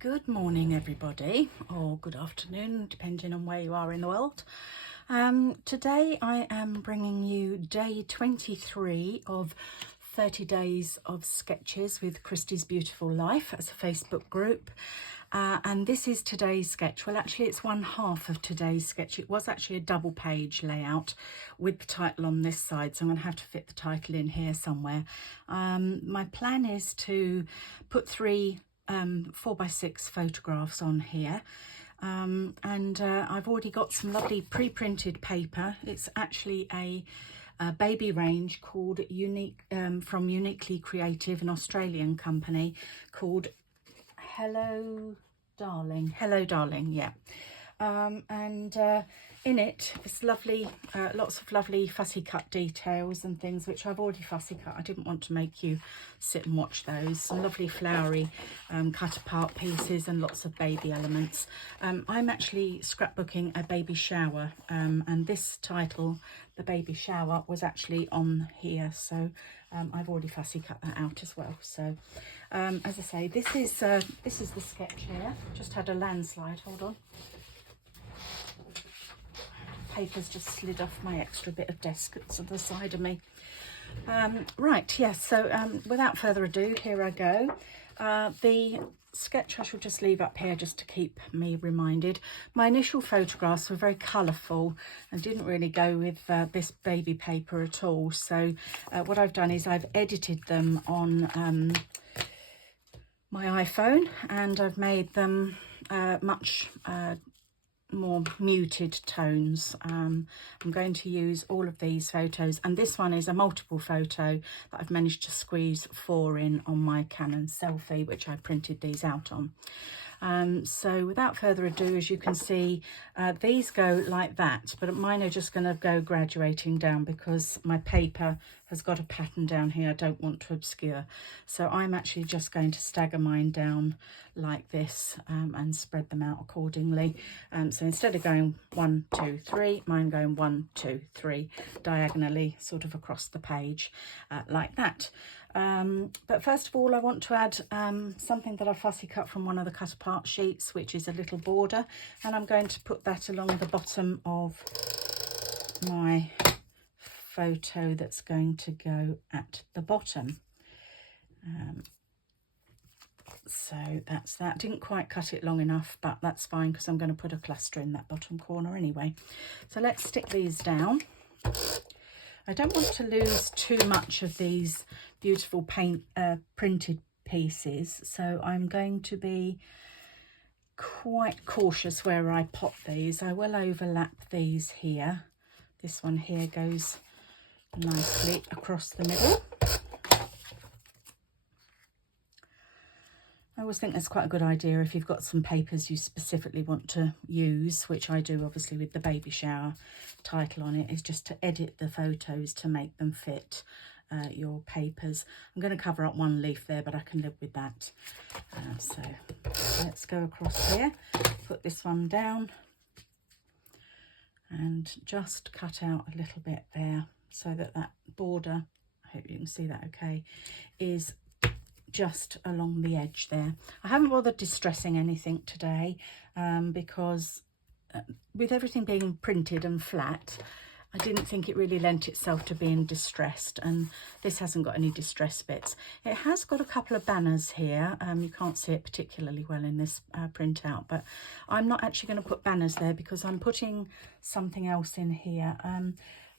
Good morning, everybody, or good afternoon, depending on where you are in the world. Today I am bringing you day 23 of 30 days of sketches with Christy's Beautiful Life as a Facebook group. And this is today's sketch. Well, actually, it's one half of today's sketch. It was actually a double page layout with the title on this side, so I'm going to have to fit the title in here somewhere. My plan is to put three 4x6 photographs on here, and I've already got some lovely pre-printed paper. It's actually a baby range called from Uniquely Creative, an Australian company called Hello Darling, yeah. In it, it's lovely, lots of lovely fussy cut details and things which I've already fussy cut. I didn't want to make you sit and watch those. Some lovely flowery cut apart pieces and lots of baby elements. I'm actually scrapbooking a baby shower, and this title, The Baby Shower, was actually on here, so I've already fussy cut that out as well. So as I say, this is the sketch here. Just had a landslide, hold on. Paper's just slid off my extra bit of desk that's to the side of me. Right, yes, so without further ado, here I go. The sketch I shall just leave up here just to keep me reminded. My initial photographs were very colourful and didn't really go with this baby paper at all. So what I've done is I've edited them on my iPhone, and I've made them much more muted tones. I'm going to use all of these photos, and this one is a multiple photo that I've managed to squeeze 4 in on my Canon selfie, which I printed these out on. So without further ado, as you can see, these go like that, but mine are just going to go graduating down because my paper has got a pattern down here I don't want to obscure. So I'm actually just going to stagger mine down like this, and spread them out accordingly. So instead of going 1, 2, 3, mine going 1, 2, 3 diagonally sort of across the page, like that. But first of all, I want to add something that I fussy cut from one of the cut apart sheets, which is a little border, and I'm going to put that along the bottom of my photo that's going to go at the bottom. So that's that. Didn't quite cut it long enough, but that's fine because I'm going to put a cluster in that bottom corner anyway. So let's stick these down. I don't want to lose too much of these beautiful printed pieces, so I'm going to be quite cautious where I pop these. I will overlap these here. This one here goes nicely across the middle. I always think that's quite a good idea if you've got some papers you specifically want to use, which I do obviously with the baby shower title on it, is just to edit the photos to make them fit your papers. I'm going to cover up one leaf there, but I can live with that. So let's go across here, put this one down and just cut out a little bit there so that that border, I hope you can see that okay, is just along the edge there. I haven't bothered distressing anything today because with everything being printed and flat, I didn't think it really lent itself to being distressed, and this hasn't got any distress bits. It has got a couple of banners here. You can't see it particularly well in this printout, but I'm not actually going to put banners there because I'm putting something else in here.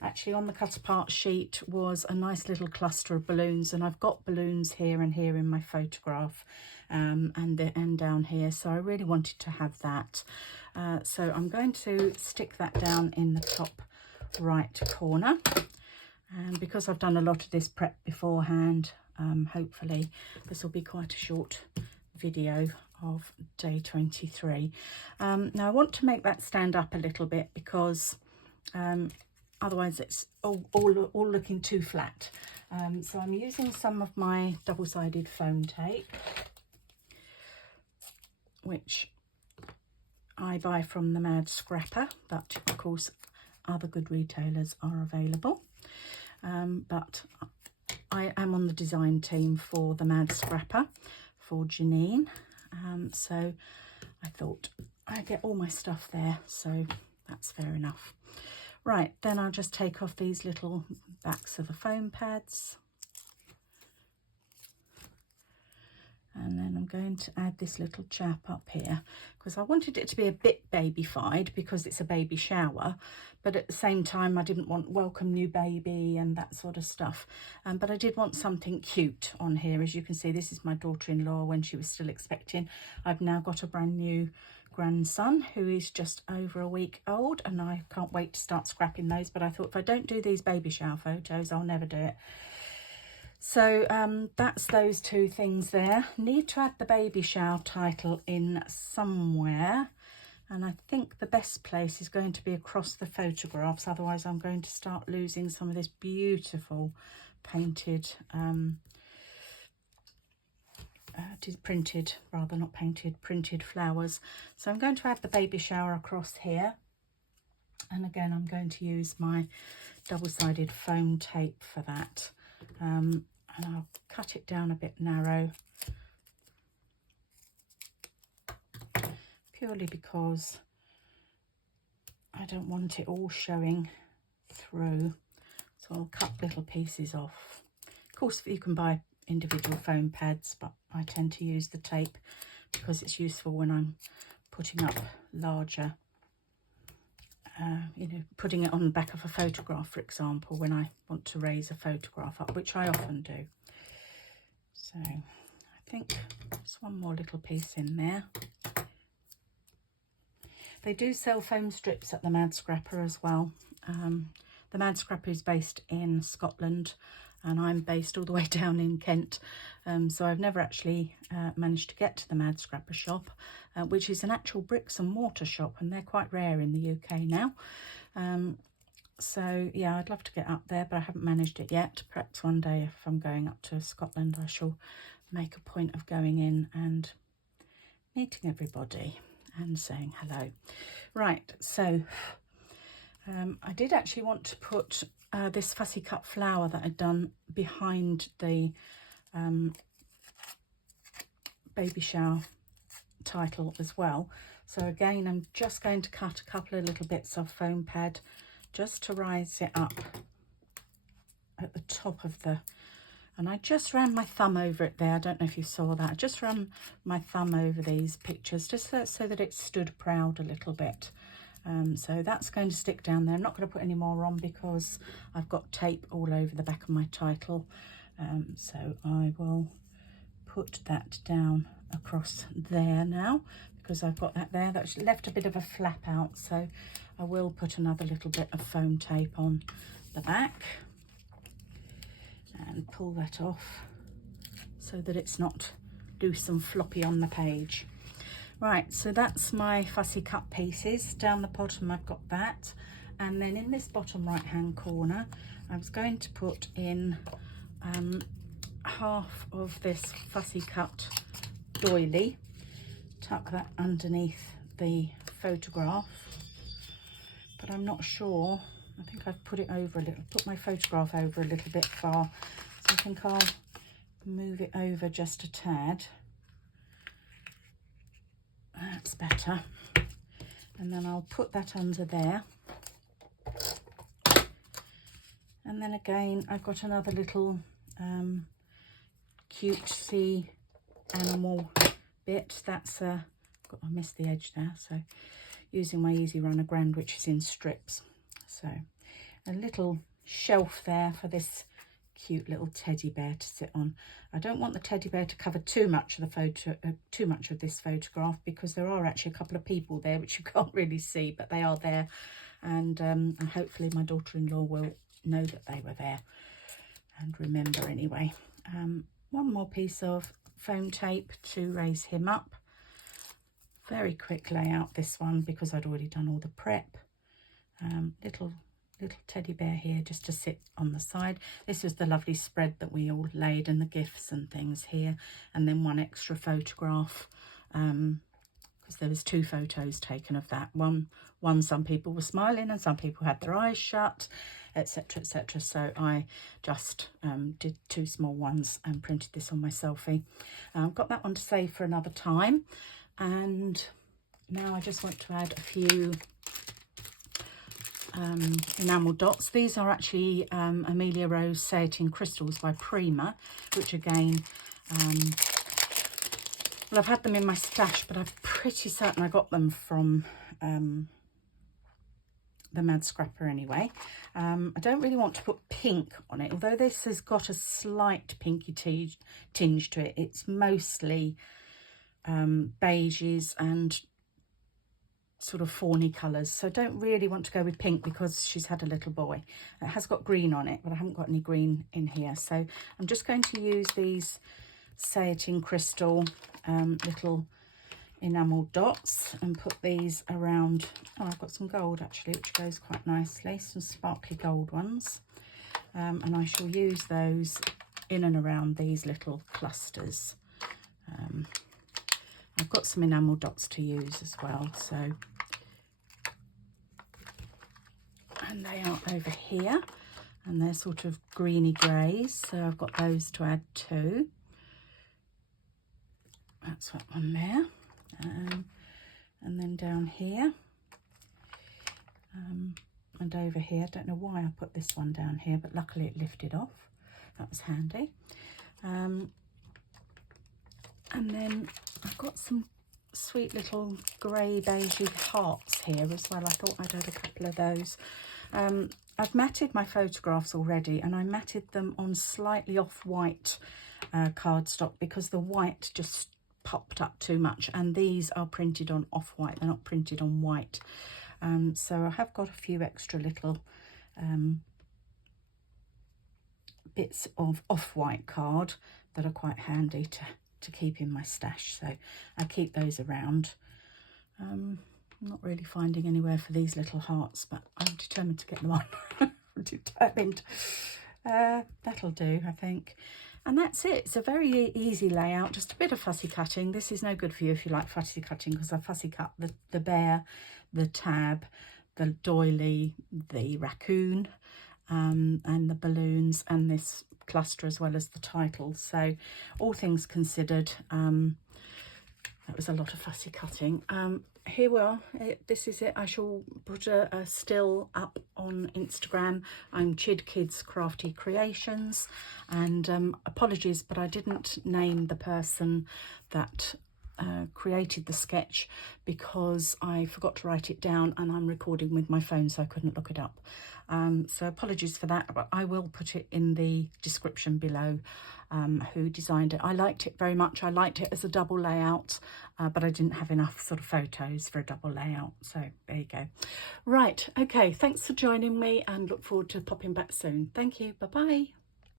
Actually, on the cut apart sheet was a nice little cluster of balloons, and I've got balloons here and here in my photograph, and down here, so I really wanted to have that. So I'm going to stick that down in the top right corner, and because I've done a lot of this prep beforehand, hopefully this will be quite a short video of day 23. Now I want to make that stand up a little bit because otherwise it's all looking too flat. So I'm using some of my double-sided foam tape, which I buy from the Mad Scrapper, but of course other good retailers are available. But I am on the design team for the Mad Scrapper for Janine, so I thought I get all my stuff there, so that's fair enough. Right, then I'll just take off these little backs of the foam pads. And then I'm going to add this little chap up here because I wanted it to be a bit babyfied because it's a baby shower, but at the same time I didn't want welcome new baby and that sort of stuff. But I did want something cute on here. As you can see, this is my daughter-in-law when she was still expecting. I've now got a brand new grandson who is just over a week old, and I can't wait to start scrapping those. But I thought if I don't do these baby shower photos, I'll never do it. So that's those two things there. Need to add the baby shower title in somewhere, and I think the best place is going to be across the photographs, otherwise I'm going to start losing some of this beautiful painted printed flowers. So I'm going to add the baby shower across here, and again I'm going to use my double-sided foam tape for that. And I'll cut it down a bit narrow, purely because I don't want it all showing through, so I'll cut little pieces off. Of course you can buy individual foam pads, but I tend to use the tape because it's useful when I'm putting up larger, you know, putting it on the back of a photograph, for example, when I want to raise a photograph up, which I often do. So I think there's one more little piece in there. They do sell foam strips at the Mad Scrapper as well. The Mad Scrapper is based in Scotland, and I'm based all the way down in Kent, so I've never actually managed to get to the Mad Scrapper shop, which is an actual bricks and mortar shop, and they're quite rare in the UK now. So yeah, I'd love to get up there, but I haven't managed it yet. Perhaps one day if I'm going up to Scotland, I shall make a point of going in and meeting everybody and saying hello. Right, so I did actually want to put this fussy cut flower that I'd done behind the baby shower title as well. So again, I'm just going to cut a couple of little bits of foam pad just to rise it up at the top of the, and I just ran my thumb over it there. I don't know if you saw that. I just ran my thumb over these pictures just so that it stood proud a little bit. So that's going to stick down there. I'm not going to put any more on because I've got tape all over the back of my title. So I will put that down across there now because I've got that there. That's left a bit of a flap out, so I will put another little bit of foam tape on the back and pull that off so that it's not loose and floppy on the page. Right, so that's my fussy cut pieces. Down the bottom I've got that, and then in this bottom right hand corner I was going to put in half of this fussy cut doily, tuck that underneath the photograph, but I'm not sure. I think I've put it over a little, put my photograph over a little bit far, so I think I'll move it over just a tad. That's better. And then I'll put that under there. And then again, I've got another little cutesy animal bit. That's I missed the edge there, so using my Easy Runner Grand, which is in strips. So a little shelf there for this cute little teddy bear to sit on. I don't want the teddy bear to cover too much of the this photograph, because there are actually a couple of people there which you can't really see, but they are there, and hopefully my daughter-in-law will know that they were there and remember anyway. One more piece of foam tape to raise him up. Very quick layout this one because I'd already done all the prep. Little teddy bear here just to sit on the side. This was the lovely spread that we all laid, and the gifts and things here, and then one extra photograph because because there was 2 photos taken of that. One some people were smiling and some people had their eyes shut, etc, etc. So I just did 2 small ones and printed this on my selfie. Got that one to save for another time. And now I just want to add a few enamel dots. These are actually Amelia Rose Say It in Crystals by Prima, which again, well, I've had them in my stash, but I'm pretty certain I got them from the Mad Scrapper anyway. I don't really want to put pink on it, although this has got a slight pinky tinge to it. It's mostly beiges and sort of fawny colours, so don't really want to go with pink because she's had a little boy. It has got green on it, but I haven't got any green in here, so I'm just going to use these Say It in Crystal little enamel dots and put these around. Oh, I've got some gold actually, which goes quite nicely, some sparkly gold ones, and I shall use those in and around these little clusters. I've got some enamel dots to use as well, so, and they are over here and they're sort of greeny greys, so I've got those to add too. That's that one there, and then down here and over here. I don't know why I put this one down here, but luckily it lifted off. That was handy. And then I've got some sweet little grey beigey hearts here as well. I thought I'd add a couple of those. I've matted my photographs already, and I matted them on slightly off-white cardstock because the white just popped up too much, and these are printed on off-white, they're not printed on white. So I have got a few extra little bits of off-white card that are quite handy to keep in my stash, so I keep those around. I'm not really finding anywhere for these little hearts, but I'm determined to get them on. I'm determined. That'll do, I think. And that's it. It's a very easy layout, just a bit of fussy cutting. This is no good for you if you like fussy cutting, because I fussy cut the bear, the tab, the doily, the raccoon, and the balloons, and this cluster as well as the title. So all things considered, that was a lot of fussy cutting. Here we are. This is it. I shall put a still up on Instagram. I'm Chid Kids Crafty Creations, and apologies, but I didn't name the person that created the sketch because I forgot to write it down, and I'm recording with my phone, so I couldn't look it up. So apologies for that, but I will put it in the description below who designed it. I liked it very much. I liked it as a double layout, but I didn't have enough sort of photos for a double layout. So there you go. Right, okay, thanks for joining me, and look forward to popping back soon. Thank you. Bye-bye.